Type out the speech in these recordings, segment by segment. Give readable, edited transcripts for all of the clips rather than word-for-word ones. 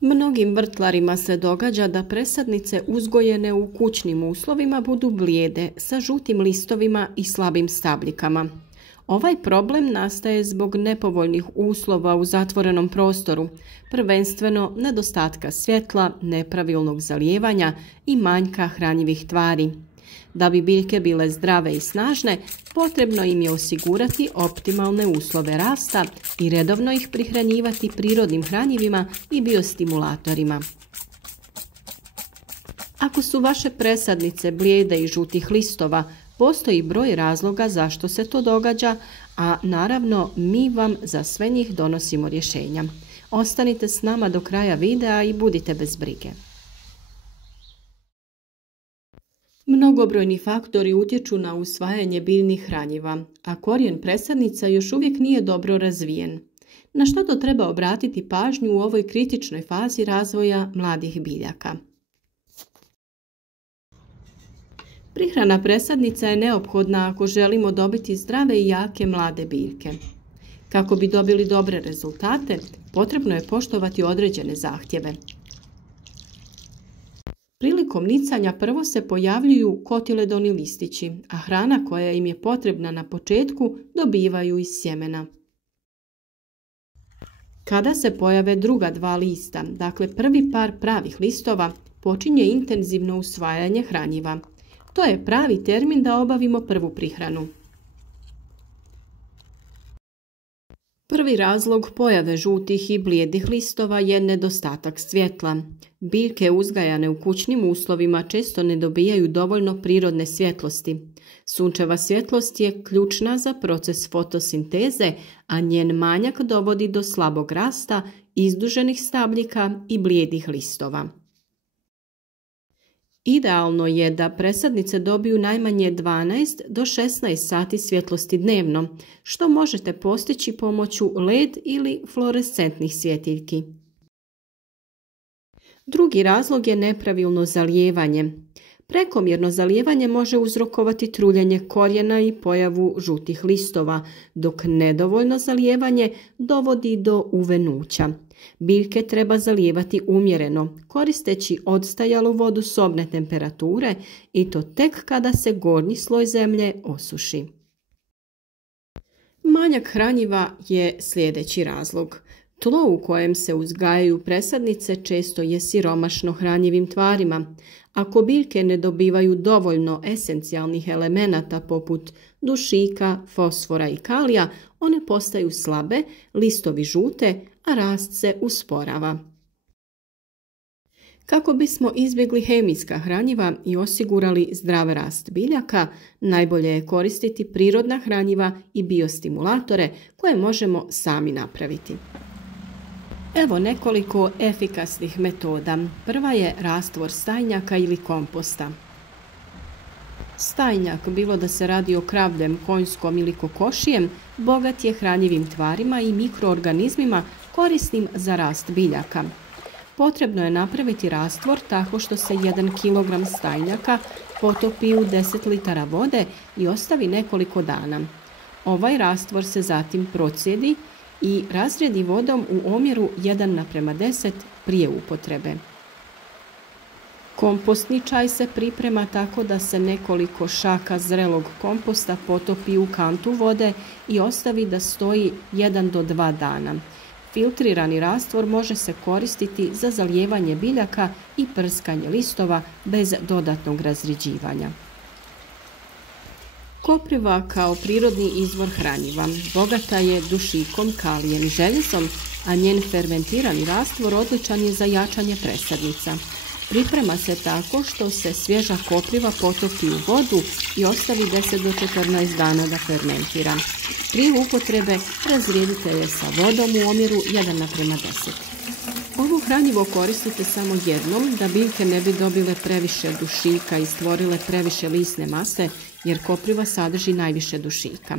Mnogim vrtlarima se događa da presadnice uzgojene u kućnim uslovima budu blijede sa žutim listovima i slabim stabljikama. Ovaj problem nastaje zbog nepovoljnih uslova u zatvorenom prostoru, prvenstveno nedostatka svjetla, nepravilnog zalijevanja i manjka hranjivih tvari. Da bi biljke bile zdrave i snažne, potrebno im je osigurati optimalne uslove rasta i redovno ih prihranjivati prirodnim hranjivima i biostimulatorima. Ako su vaše presadnice blijede i žutih listova, postoji broj razloga zašto se to događa, a naravno mi vam za sve njih donosimo rješenja. Ostanite s nama do kraja videa i budite bez brige. Mnogobrojni faktori utječu na usvajanje biljnih hranjiva, a korijen presadnica još uvijek nije dobro razvijen. Na što to treba obratiti pažnju u ovoj kritičnoj fazi razvoja mladih biljaka? Prihrana presadnica je neophodna ako želimo dobiti zdrave i jake mlade biljke. Kako bi dobili dobre rezultate, potrebno je poštovati određene zahtjeve. Prilikom nicanja prvo se pojavljuju kotiledoni listići, a hrana koja im je potrebna na početku dobivaju iz sjemena. Kada se pojave druga dva lista, dakle prvi par pravih listova, počinje intenzivno usvajanje hranjiva. To je pravi termin da obavimo prvu prihranu. Prvi razlog pojave žutih i blijedih listova je nedostatak svjetla. Biljke uzgajane u kućnim uslovima često ne dobijaju dovoljno prirodne svjetlosti. Sunčeva svjetlost je ključna za proces fotosinteze, a njen manjak dovodi do slabog rasta, izduženih stabljika i blijedih listova. Idealno je da presadnice dobiju najmanje 12 do 16 sati svjetlosti dnevno, što možete postići pomoću LED ili fluorescentnih svjetiljki. Drugi razlog je nepravilno zalijevanje. Prekomjerno zalijevanje može uzrokovati truljenje korijena i pojavu žutih listova, dok nedovoljno zalijevanje dovodi do uvenuća. Biljke treba zalijevati umjereno, koristeći odstajalu vodu sobne temperature i to tek kada se gornji sloj zemlje osuši. Manjak hranjiva je sljedeći razlog. Tlo u kojem se uzgajaju presadnice često je siromašno hranjivim tvarima. Ako biljke ne dobivaju dovoljno esencijalnih elemenata poput dušika, fosfora i kalija, one postaju slabe, listovi žute, a rast se usporava. Kako bismo izbjegli hemijska hranjiva i osigurali zdrav rast biljaka, najbolje je koristiti prirodna hranjiva i biostimulatore koje možemo sami napraviti. Evo nekoliko efikasnih metoda. Prva je rastvor stajnjaka ili komposta. Stajnjak, bilo da se radi o kravljem, konjskom ili kokošijem, bogat je hranjivim tvarima i mikroorganizmima korisnim za rast biljaka. Potrebno je napraviti rastvor tako što se 1 kg stajnjaka potopi u 10 litara vode i ostavi nekoliko dana. Ovaj rastvor se zatim procijedi i razrijedi vodom u omjeru 1:10 prije upotrebe. Kompostni čaj se priprema tako da se nekoliko šaka zrelog komposta potopi u kantu vode i ostavi da stoji 1 do 2 dana. Filtrirani rastvor može se koristiti za zalijevanje biljaka i prskanje listova bez dodatnog razrjeđivanja. Kopriva kao prirodni izvor hranjiva bogata je dušikom, kalijem i željezom, a njen fermentirani rastvor odličan je za jačanje presadnica. Priprema se tako što se svježa kopriva potopi u vodu i ostavi 10 do 14 dana da fermentira. Prije upotrebe razrijedite je sa vodom u omjeru 1:10. Ovo hranjivo koristite samo jednom da biljke ne bi dobile previše dušika i stvorile previše lisne mase, jer kopriva sadrži najviše dušika.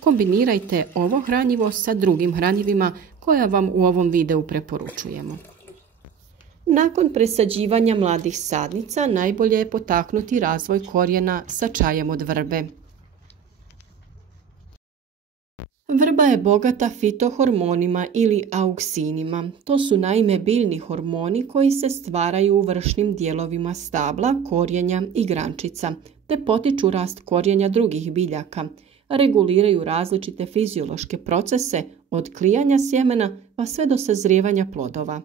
Kombinirajte ovo hranjivo sa drugim hranjivima koja vam u ovom videu preporučujemo. Nakon presađivanja mladih sadnica najbolje je potaknuti razvoj korijena sa čajem od vrbe. Vrba je bogata fitohormonima ili auksinima. To su naime biljni hormoni koji se stvaraju u vršnim dijelovima stabla, korijenja i grančica, te potiču rast korijenja drugih biljaka, reguliraju različite fiziološke procese od klijanja sjemena pa sve do sazrijevanja plodova.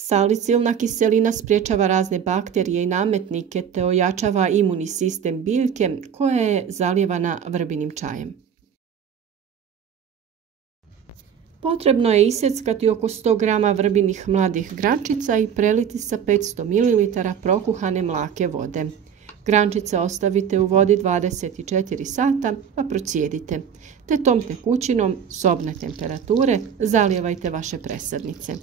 Salicilna kiselina sprječava razne bakterije i nametnike te ojačava imunni sistem biljke koja je zalijevana vrbinim čajem. Potrebno je isjeckati oko 100 g vrbinih mladih grančica i preliti sa 500 ml prokuhane mlake vode. Grančice ostavite u vodi 24 sata pa procijedite, te tom tekućinom sobne temperature zalijevajte vaše presadnice.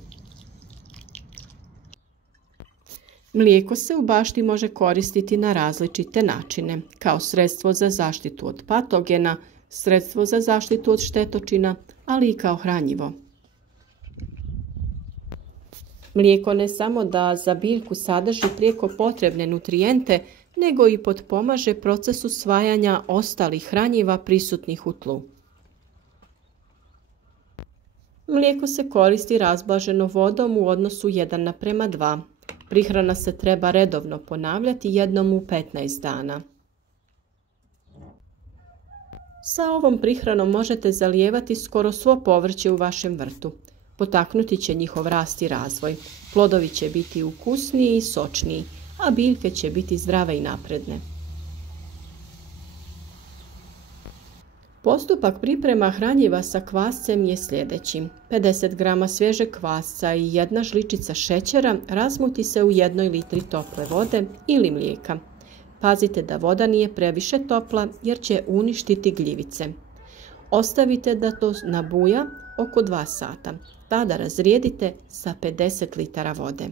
Mlijeko se u bašti može koristiti na različite načine, kao sredstvo za zaštitu od patogena, sredstvo za zaštitu od štetočina, ali i kao hranjivo. Mlijeko ne samo da za biljku sadrži prijeko potrebne nutrijente, nego i potpomaže proces usvajanja ostalih hranjiva prisutnih u tlu. Mlijeko se koristi razblaženo vodom u odnosu 1:2. Prihrana se treba redovno ponavljati jednom u 15 dana. Sa ovom prihranom možete zalijevati skoro svo povrće u vašem vrtu. Potaknuti će njihov rast i razvoj. Plodovi će biti ukusniji i sočniji, a biljke će biti zdrave i napredne. Postupak priprema hranjiva sa kvascem je sljedeći. 50 g svježeg kvasca i 1 žličica šećera razmuti se u 1 litri tople vode ili mlijeka. Pazite da voda nije previše topla jer će uništiti gljivice. Ostavite da to nabuja oko 2 sata. Tada razrijedite sa 50 litara vode.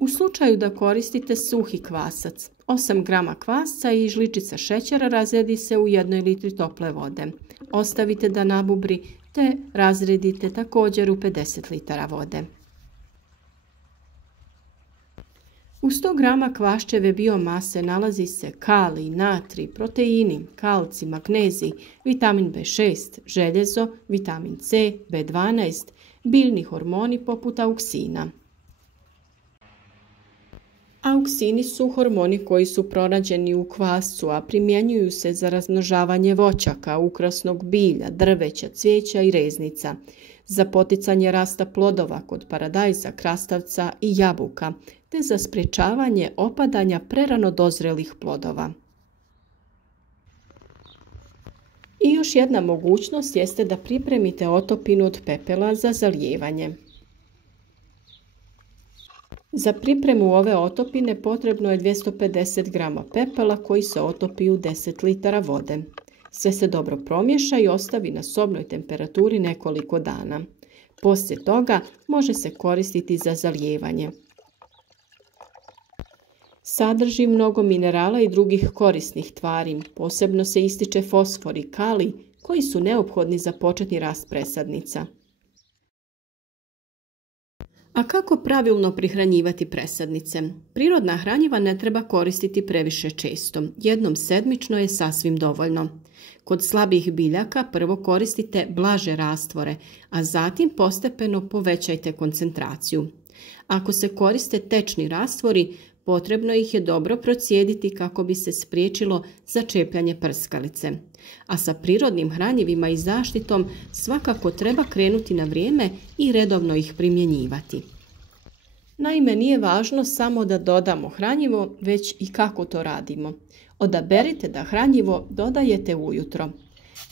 U slučaju da koristite suhi kvasac, 8 g kvasca i žličica šećera razredi se u 1 litri tople vode. Ostavite da nabubri te razredite također u 50 litara vode. U 100 g kvaščeve biomase nalazi se kalij, natrij, proteini, kalcij, magnezij, vitamin B6, željezo, vitamin C, B12, biljni hormoni poput auksina. Auksini su hormoni koji su pronađeni u kvascu, a primjenjuju se za razmnožavanje voćaka, ukrasnog bilja, drveća, cvijeća i reznica, za poticanje rasta plodova kod paradajza, krastavca i jabuka, te za sprječavanje opadanja prerano dozrelih plodova. I još jedna mogućnost jeste da pripremite otopinu od pepela za zalijevanje. Za pripremu ove otopine potrebno je 250 g pepela koji se otopi u 10 litara vode. Sve se dobro promiješa i ostavi na sobnoj temperaturi nekoliko dana. Poslije toga može se koristiti za zalijevanje. Sadrži mnogo minerala i drugih korisnih tvari, posebno se ističe fosfor i kalij koji su neophodni za početni rast presadnica. A kako pravilno prihranjivati presadnice? Prirodna hranjiva ne treba koristiti previše često. Jednom sedmično je sasvim dovoljno. Kod slabih biljaka prvo koristite blaže rastvore, a zatim postepeno povećajte koncentraciju. Ako se koriste tečni rastvori, potrebno ih je dobro procijediti kako bi se spriječilo začepljanje prskalice. A sa prirodnim hranjivima i zaštitom svakako treba krenuti na vrijeme i redovno ih primjenjivati. Naime, nije važno samo da dodamo hranjivo, već i kako to radimo. Odaberite da hranjivo dodajete ujutro.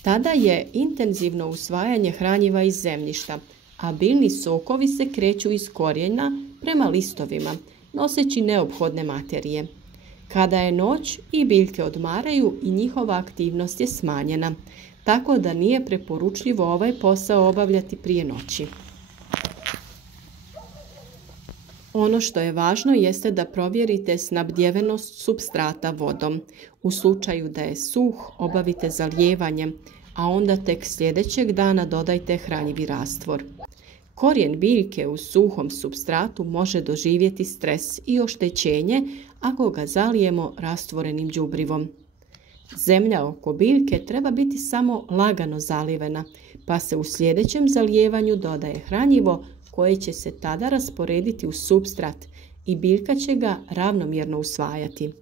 Tada je intenzivno usvajanje hranjiva iz zemljišta, a biljni sokovi se kreću iz korijena prema listovima, noseći neophodne materije. Kada je noć i biljke odmaraju i njihova aktivnost je smanjena, tako da nije preporučljivo ovaj posao obavljati prije noći. Ono što je važno jeste da provjerite snabdjevenost supstrata vodom. U slučaju da je suh, obavite zalijevanje, a onda tek sljedećeg dana dodajte hranjivi rastvor. Korijen biljke u suhom supstratu može doživjeti stres i oštećenje ako ga zalijemo rastvorenim đubrivom. Zemlja oko biljke treba biti samo lagano zalivena, pa se u sljedećem zalijevanju dodaje hranjivo koje će se tada rasporediti u supstrat i biljka će ga ravnomjerno usvajati.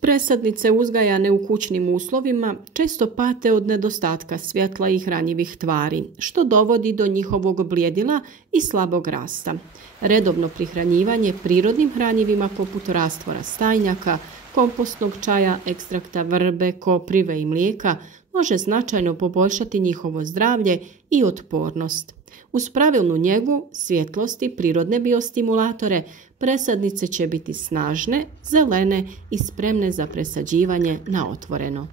Presadnice uzgajane u kućnim uslovima često pate od nedostatka svjetla i hranjivih tvari, što dovodi do njihovog bljedila i slabog rasta. Redovno prihranjivanje prirodnim hranjivima poput rastvora stajnjaka, kompostnog čaja, ekstrakta vrbe, koprive i mlijeka može značajno poboljšati njihovo zdravlje i otpornost. Uz pravilnu njegu, svjetlost i prirodne biostimulatore, presadnice će biti snažne, zelene i spremne za presađivanje na otvoreno.